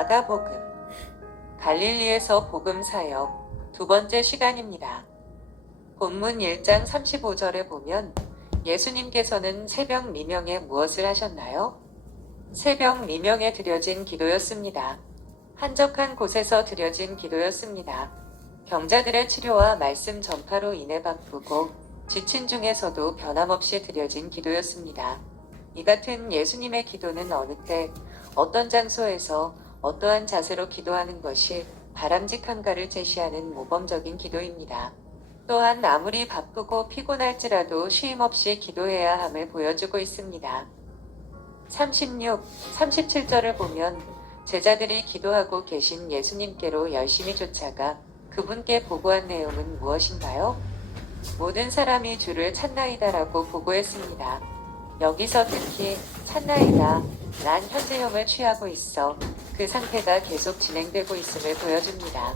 마가복음 갈릴리에서 복음 사역 두 번째 시간입니다. 본문 1장 35절에 보면 예수님께서는 새벽 미명에 무엇을 하셨나요? 새벽 미명에 드려진 기도였습니다. 한적한 곳에서 드려진 기도였습니다. 병자들의 치료와 말씀 전파로 인해 바쁘고 지친 중에서도 변함없이 드려진 기도였습니다. 이 같은 예수님의 기도는 어느 때, 어떤 장소에서 어떠한 자세로 기도하는 것이 바람직한가를 제시하는 모범적인 기도입니다. 또한 아무리 바쁘고 피곤할지라도 쉼없이 기도해야 함을 보여주고 있습니다. 36, 37절을 보면 제자들이 기도하고 계신 예수님께로 열심히 쫓아가 그분께 보고한 내용은 무엇인가요? 모든 사람이 주를 찾나이다라고 보고했습니다. 여기서 특히 찾나이다 란 현재형을 취하고 있어 그 상태가 계속 진행되고 있음을 보여줍니다.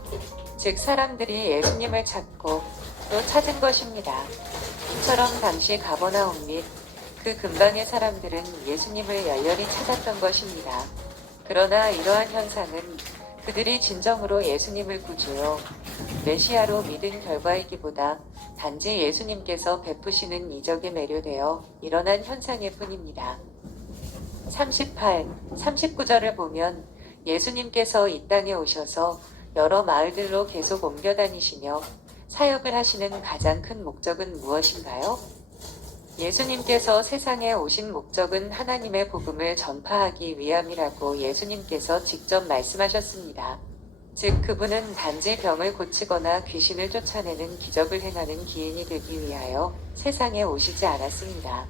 즉 사람들이 예수님을 찾고 또 찾은 것입니다. 이처럼 당시 가버나움 및 그 근방의 사람들은 예수님을 열렬히 찾았던 것입니다. 그러나 이러한 현상은 그들이 진정으로 예수님을 구주요 메시아로 믿은 결과이기보다 단지 예수님께서 베푸시는 이적에 매료되어 일어난 현상일 뿐입니다. 38, 39절을 보면 예수님께서 이 땅에 오셔서 여러 마을들로 계속 옮겨 다니시며 사역을 하시는 가장 큰 목적은 무엇인가요? 예수님께서 세상에 오신 목적은 하나님의 복음을 전파하기 위함이라고 예수님께서 직접 말씀하셨습니다. 즉 그분은 단지 병을 고치거나 귀신을 쫓아내는 기적을 행하는 기인이 되기 위하여 세상에 오시지 않았습니다.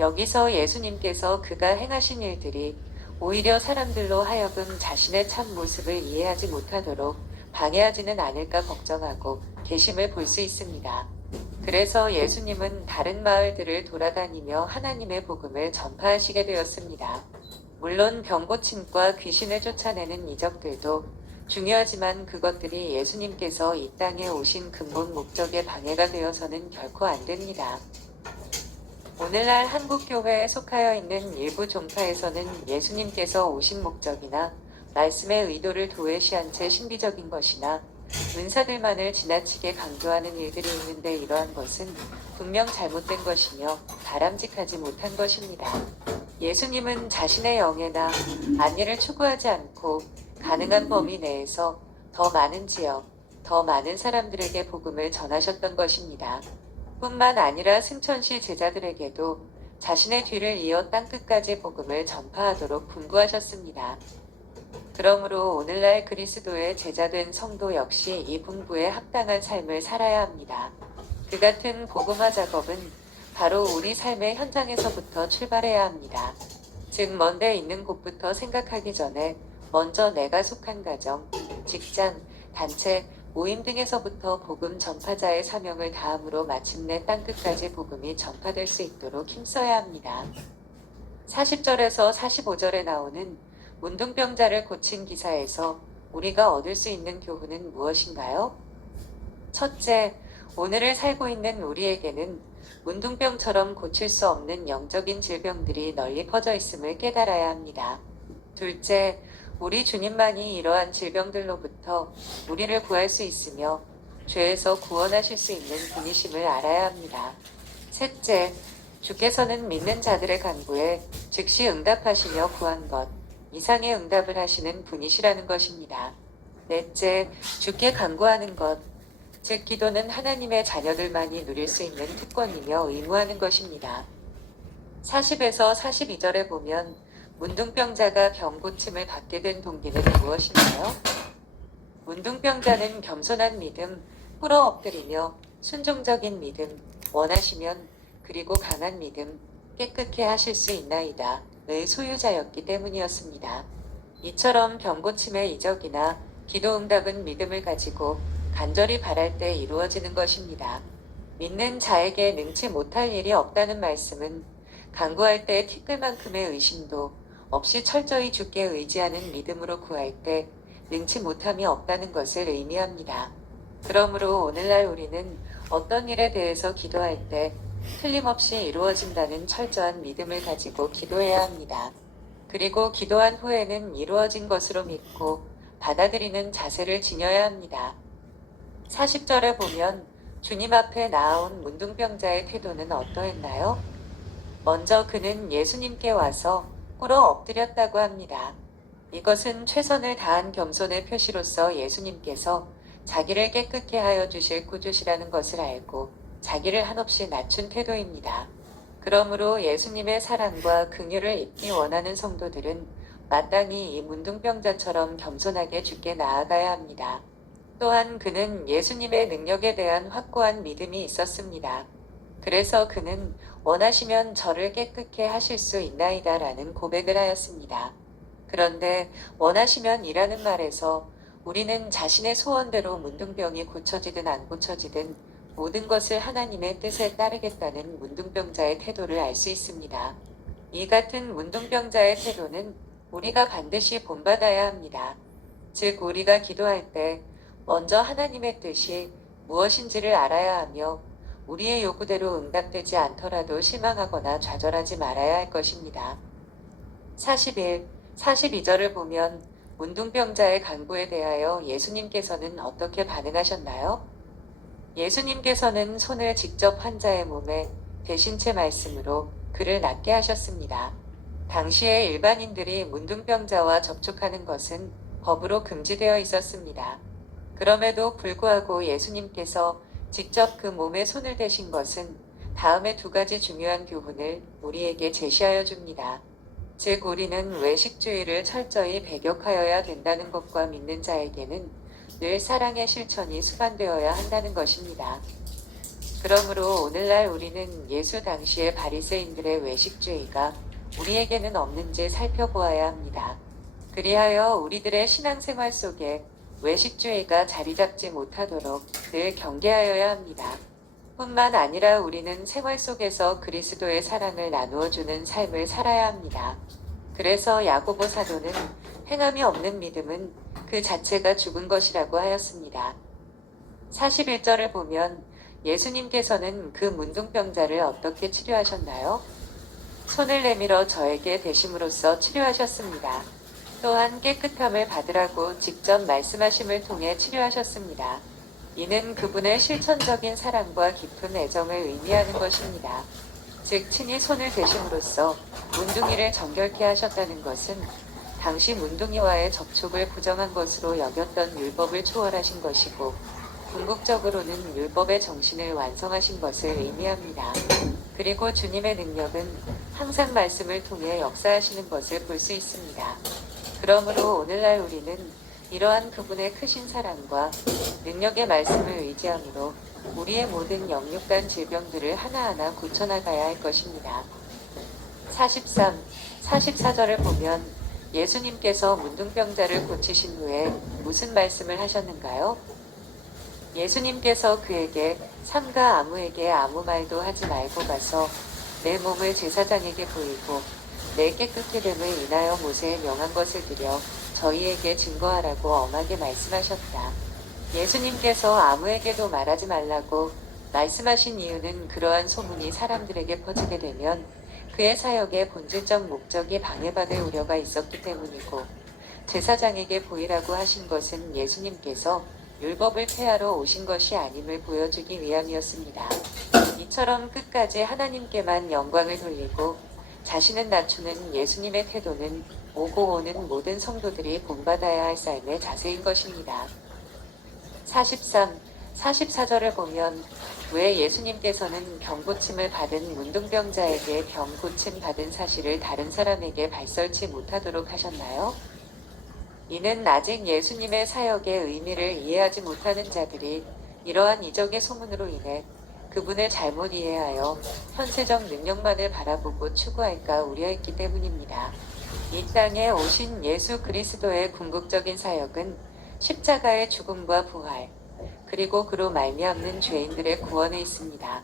여기서 예수님께서 그가 행하신 일들이 오히려 사람들로 하여금 자신의 참 모습을 이해하지 못하도록 방해하지는 않을까 걱정하고 계심을 볼 수 있습니다. 그래서 예수님은 다른 마을들을 돌아다니며 하나님의 복음을 전파하시게 되었습니다. 물론 병고침과 귀신을 쫓아내는 이적들도 중요하지만 그것들이 예수님께서 이 땅에 오신 근본 목적에 방해가 되어서는 결코 안 됩니다. 오늘날 한국교회에 속하여 있는 일부 종파에서는 예수님께서 오신 목적이나 말씀의 의도를 도외시한 채 신비적인 것이나 은사들만을 지나치게 강조하는 일들이 있는데 이러한 것은 분명 잘못된 것이며 바람직하지 못한 것입니다. 예수님은 자신의 영예나 안위를 추구하지 않고 가능한 범위 내에서 더 많은 지역, 더 많은 사람들에게 복음을 전하셨던 것입니다. 뿐만 아니라 승천시 제자들에게도 자신의 뒤를 이어 땅끝까지 복음을 전파하도록 분부하셨습니다. 그러므로 오늘날 그리스도의 제자된 성도 역시 이 분부에 합당한 삶을 살아야 합니다. 그 같은 복음화 작업은 바로 우리 삶의 현장에서부터 출발해야 합니다. 즉 먼데 있는 곳부터 생각하기 전에 먼저 내가 속한 가정, 직장, 단체, 모임 등에서부터 복음 전파자의 사명을 다함으로 마침내 땅끝까지 복음이 전파될 수 있도록 힘써야 합니다. 40절에서 45절에 나오는 문둥병자를 고친 기사에서 우리가 얻을 수 있는 교훈은 무엇인가요? 첫째, 오늘을 살고 있는 우리에게는 문둥병처럼 고칠 수 없는 영적인 질병들이 널리 퍼져 있음을 깨달아야 합니다. 둘째, 우리 주님만이 이러한 질병들로부터 우리를 구할 수 있으며 죄에서 구원하실 수 있는 분이심을 알아야 합니다. 셋째, 주께서는 믿는 자들의 간구에 즉시 응답하시며 구한 것 이상의 응답을 하시는 분이시라는 것입니다. 넷째, 주께 간구하는 것, 즉 기도는 하나님의 자녀들만이 누릴 수 있는 특권이며 의무하는 것입니다. 40에서 42절에 보면 문둥병자가 병 고침을 받게 된 동기는 무엇인가요? 문둥병자는 겸손한 믿음, 꿇어 엎드리며 순종적인 믿음, 원하시면 그리고 강한 믿음, 깨끗게 하실 수 있나이다 의 소유자였기 때문이었습니다. 이처럼 병 고침의 이적이나 기도 응답은 믿음을 가지고 간절히 바랄 때 이루어지는 것입니다. 믿는 자에게 능치 못할 일이 없다는 말씀은 간구할 때 티끌만큼의 의심도 없이 철저히 주께 의지하는 믿음으로 구할 때 능치 못함이 없다는 것을 의미합니다. 그러므로 오늘날 우리는 어떤 일에 대해서 기도할 때 틀림없이 이루어진다는 철저한 믿음을 가지고 기도해야 합니다. 그리고 기도한 후에는 이루어진 것으로 믿고 받아들이는 자세를 지녀야 합니다. 40절에 보면 주님 앞에 나아온 문둥병자의 태도는 어떠했나요? 먼저 그는 예수님께 와서 꿇어 엎드렸다고 합니다. 이것은 최선을 다한 겸손의 표시로서 예수님께서 자기를 깨끗게 하여 주실 구주시라는 것을 알고 자기를 한없이 낮춘 태도입니다. 그러므로 예수님의 사랑과 긍휼을 입기 원하는 성도들은 마땅히 이 문둥병자처럼 겸손하게 주께 나아가야 합니다. 또한 그는 예수님의 능력에 대한 확고한 믿음이 있었습니다. 그래서 그는 원하시면 저를 깨끗게 하실 수 있나이다 라는 고백을 하였습니다. 그런데 원하시면 이라는 말에서 우리는 자신의 소원대로 문둥병이 고쳐지든 안 고쳐지든 모든 것을 하나님의 뜻에 따르겠다는 문둥병자의 태도를 알 수 있습니다. 이 같은 문둥병자의 태도는 우리가 반드시 본받아야 합니다. 즉 우리가 기도할 때 먼저 하나님의 뜻이 무엇인지를 알아야 하며 우리의 요구대로 응답되지 않더라도 실망하거나 좌절하지 말아야 할 것입니다. 41, 42절을 보면 문둥병자의 간구에 대하여 예수님께서는 어떻게 반응하셨나요? 예수님께서는 손을 직접 환자의 몸에 대신 채 말씀으로 그를 낫게 하셨습니다. 당시의 일반인들이 문둥병자와 접촉하는 것은 법으로 금지되어 있었습니다. 그럼에도 불구하고 예수님께서 직접 그 몸에 손을 대신 것은 다음의 두 가지 중요한 교훈을 우리에게 제시하여 줍니다. 즉 우리는 외식주의를 철저히 배격하여야 된다는 것과 믿는 자에게는 늘 사랑의 실천이 수반되어야 한다는 것입니다. 그러므로 오늘날 우리는 예수 당시의 바리새인들의 외식주의가 우리에게는 없는지 살펴보아야 합니다. 그리하여 우리들의 신앙생활 속에 외식주의가 자리잡지 못하도록 늘 경계하여야 합니다. 뿐만 아니라 우리는 생활 속에서 그리스도의 사랑을 나누어주는 삶을 살아야 합니다. 그래서 야고보 사도는 행함이 없는 믿음은 그 자체가 죽은 것이라고 하였습니다. 41절을 보면 예수님께서는 그 문둥병자를 어떻게 치료하셨나요? 손을 내밀어 저에게 대심으로써 치료하셨습니다. 또한 깨끗함을 받으라고 직접 말씀하심을 통해 치료하셨습니다. 이는 그분의 실천적인 사랑과 깊은 애정을 의미하는 것입니다. 즉 친히 손을 대심으로써 문둥이를 정결케 하셨다는 것은 당시 문둥이와의 접촉을 부정한 것으로 여겼던 율법을 초월하신 것이고 궁극적으로는 율법의 정신을 완성하신 것을 의미합니다. 그리고 주님의 능력은 항상 말씀을 통해 역사하시는 것을 볼 수 있습니다. 그러므로 오늘날 우리는 이러한 그분의 크신 사랑과 능력의 말씀을 의지함으로 우리의 모든 영육간 질병들을 하나하나 고쳐나가야 할 것입니다. 43, 44절을 보면 예수님께서 문둥병자를 고치신 후에 무슨 말씀을 하셨는가요? 예수님께서 그에게 삼가 아무에게 아무 말도 하지 말고 가서 내 몸을 제사장에게 보이고 내 깨끗게 됨을 인하여 모세에 명한 것을 드려 저희에게 증거하라고 엄하게 말씀하셨다. 예수님께서 아무에게도 말하지 말라고 말씀하신 이유는 그러한 소문이 사람들에게 퍼지게 되면 그의 사역의 본질적 목적이 방해받을 우려가 있었기 때문이고 제사장에게 보이라고 하신 것은 예수님께서 율법을 폐하러 오신 것이 아님을 보여주기 위함이었습니다. 이처럼 끝까지 하나님께만 영광을 돌리고 자신을 낮추는 예수님의 태도는 오고 오는 모든 성도들이 본받아야 할 삶의 자세인 것입니다. 43, 44절을 보면 왜 예수님께서는 병고침을 받은 문둥병자에게 병고침 받은 사실을 다른 사람에게 발설치 못하도록 하셨나요? 이는 아직 예수님의 사역의 의미를 이해하지 못하는 자들이 이러한 이적의 소문으로 인해 그분을 잘못 이해하여 현세적 능력만을 바라보고 추구할까 우려했기 때문입니다. 이 땅에 오신 예수 그리스도의 궁극적인 사역은 십자가의 죽음과 부활, 그리고 그로 말미암는 죄인들의 구원에 있습니다.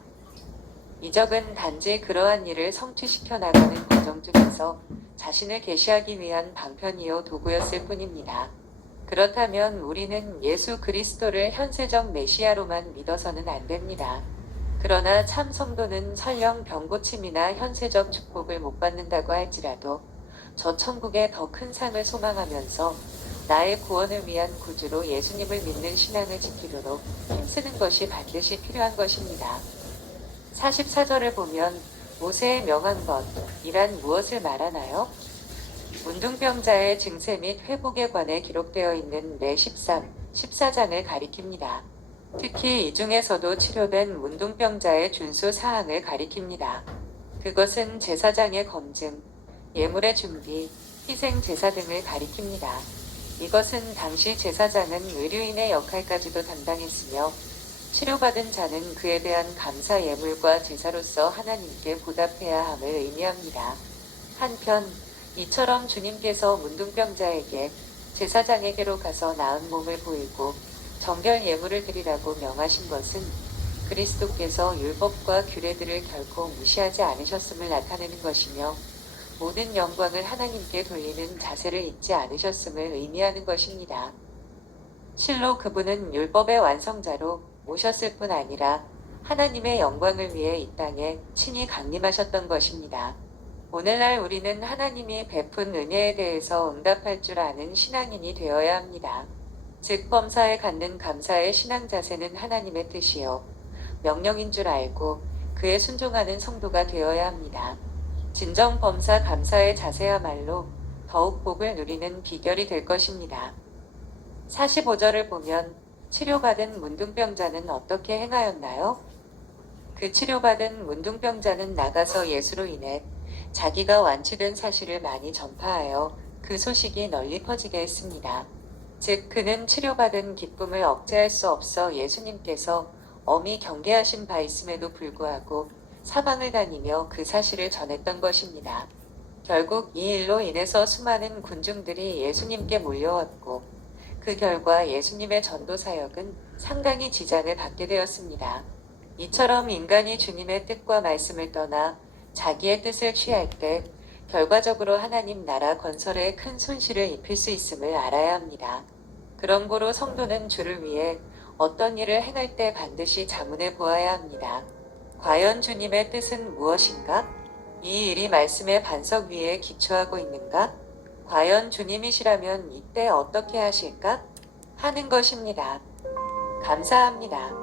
이적은 단지 그러한 일을 성취시켜 나가는 과정 중에서 자신을 계시하기 위한 방편이요 도구였을 뿐입니다. 그렇다면 우리는 예수 그리스도를 현세적 메시아로만 믿어서는 안 됩니다. 그러나 참 성도는 설령 병고침이나 현세적 축복을 못 받는다고 할지라도 저 천국의 더 큰 상을 소망하면서 나의 구원을 위한 구주로 예수님을 믿는 신앙을 지키도록 힘쓰는 것이 반드시 필요한 것입니다. 44절을 보면 모세의 명한 것이란 무엇을 말하나요? 문둥병자의 증세 및 회복에 관해 기록되어 있는 레 13, 14장을 가리킵니다. 특히 이 중에서도 치료된 문둥병자의 준수 사항을 가리킵니다. 그것은 제사장의 검증, 예물의 준비, 희생 제사 등을 가리킵니다. 이것은 당시 제사장은 의류인의 역할까지도 담당했으며 치료받은 자는 그에 대한 감사 예물과 제사로서 하나님께 보답해야 함을 의미합니다. 한편 이처럼 주님께서 문둥병자에게 제사장에게로 가서 나은 몸을 보이고 정결 예물을 드리라고 명하신 것은 그리스도께서 율법과 규례들을 결코 무시하지 않으셨음을 나타내는 것이며 모든 영광을 하나님께 돌리는 자세를 잊지 않으셨음을 의미하는 것입니다. 실로 그분은 율법의 완성자로 오셨을 뿐 아니라 하나님의 영광을 위해 이 땅에 친히 강림하셨던 것입니다. 오늘날 우리는 하나님이 베푼 은혜에 대해서 응답할 줄 아는 신앙인이 되어야 합니다. 즉 범사에 갖는 감사의 신앙 자세는 하나님의 뜻이요 명령인 줄 알고 그에 순종하는 성도가 되어야 합니다. 진정 범사 감사의 자세야말로 더욱 복을 누리는 비결이 될 것입니다. 45절을 보면 치료받은 문둥병자는 어떻게 행하였나요? 그 치료받은 문둥병자는 나가서 예수로 인해 자기가 완치된 사실을 많이 전파하여 그 소식이 널리 퍼지게 했습니다. 즉 그는 치료받은 기쁨을 억제할 수 없어 예수님께서 엄히 경계하신 바 있음에도 불구하고 사방을 다니며 그 사실을 전했던 것입니다. 결국 이 일로 인해서 수많은 군중들이 예수님께 몰려왔고 그 결과 예수님의 전도 사역은 상당히 지장을 받게 되었습니다. 이처럼 인간이 주님의 뜻과 말씀을 떠나 자기의 뜻을 취할 때 결과적으로 하나님 나라 건설에 큰 손실을 입힐 수 있음을 알아야 합니다. 그러므로 성도는 주를 위해 어떤 일을 행할 때 반드시 자문해 보아야 합니다. 과연 주님의 뜻은 무엇인가? 이 일이 말씀의 반석 위에 기초하고 있는가? 과연 주님이시라면 이때 어떻게 하실까? 하는 것입니다. 감사합니다.